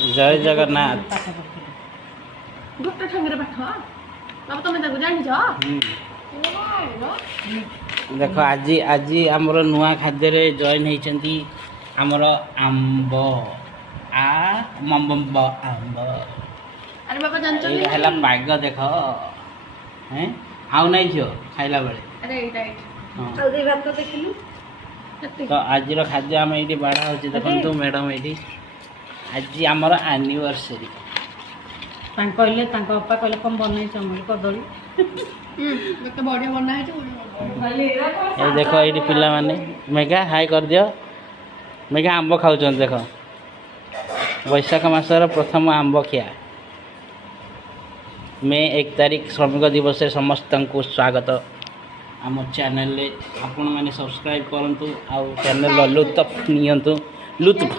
जय जगन्नाथ। गोटे ठंगे पाठ बाबा तुम जानी देख आज आज आमर नुआ खाद्य जॉइन होती आमर आंब आंब अरे बाबा जानछ है पाग देख हैं आउ नहीं झील खाइला बेले अरे राइट हाँ। और दे बात तो देखलु तो आज खाद्य आम ये बाढ़ा हो देखो मैडम ये आज आमर एनिवर्सरी कहले बापा कहले कम बनई चमड़ी कदली तो बढ़िया बना है ये देख ये पिला माने मेघा हाई कर दियो मेघा आंब खाऊ देख वैशाख मासर प्रथम आंब खिया मे 1 तारिख श्रमिक दिवस समस्त को स्वागत आम चैनल आपण मैंने सब्सक्राइब करंतु आउ चैनल लुत्फ नियंतु लुत्फ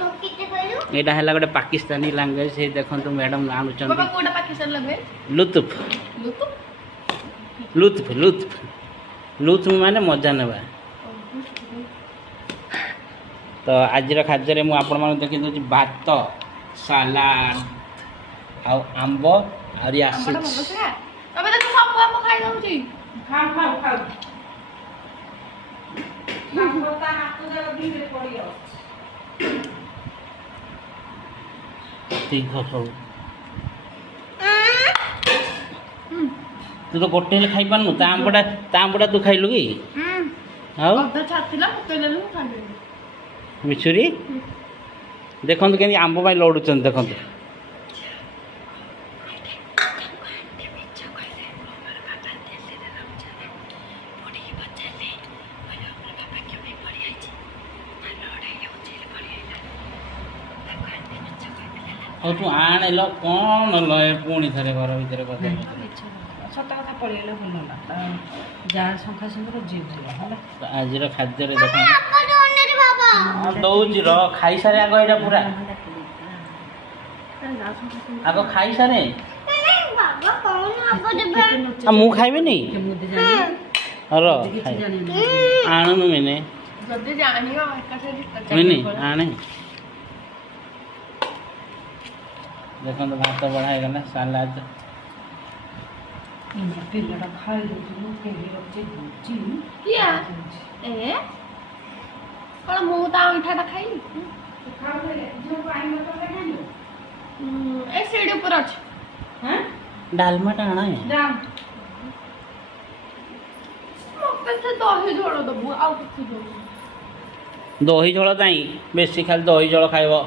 एटा है गोटे पाकिस्तानी लैंग्वेज से देखंतु मैडम नाम बाबा कोडा पाकिस्तान लगे लुत्फ लुत्फ लुत्फ लुत्फ माने मजा नेबा तो आज खाद्य मु आपण मान देखि दउची भात सलाद आ आंब आरी आसी बाबा तो सब हम खाइ दउ छी खाओ खाओ खाओ बाबा हाथ जरा धीरे पड़ियो ठीक हो सब तू तो गोटे हेले खाई पानु ता आंबड़ा तू खाइलु कि हां अधा छातिला मते लेलु खाइ मिछुरी देखंतु केनी आंब पाई लडुचन देखंतु और तू आने लो कौन लो पुणी थे घर भीतर सत कथा पड़ेगा भल ना जार संख्या संगे जीव आज खाद्य देख दौर खाई सारे आग यहाँ पूरा आग खाई सारे मु खाइबे नहीं आणनु मैंने जल्दी जानियो मैंने आने देखो तो भात बढ़ाई गला सलाद पिल्लाटा खाई किया ए कौन मु ता उठाटा खाई ए सीढ़ी ऊपर अछि हैं डालमा टाणा है मते से दही झोल दबु आउ किछ दो दही झोल ताई बेसी खाली दही झोल खाइबो